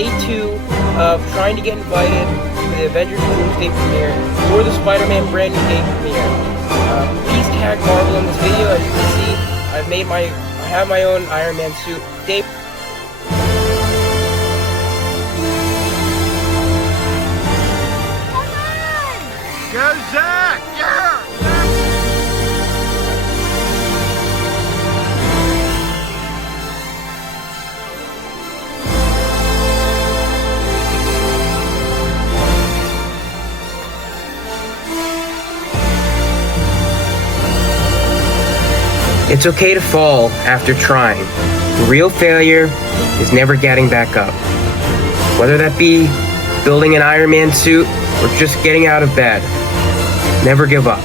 day 2 of trying to get invited to the Avengers Doomsday premiere or the Spider-Man brand new game premiere. Please tag Marvel in this video. As you can see, I have my own Iron Man suit. Dave. Go Zach! Yeah! It's okay to fall after trying. The real failure is never getting back up. Whether that be building an Iron Man suit or just getting out of bed, never give up.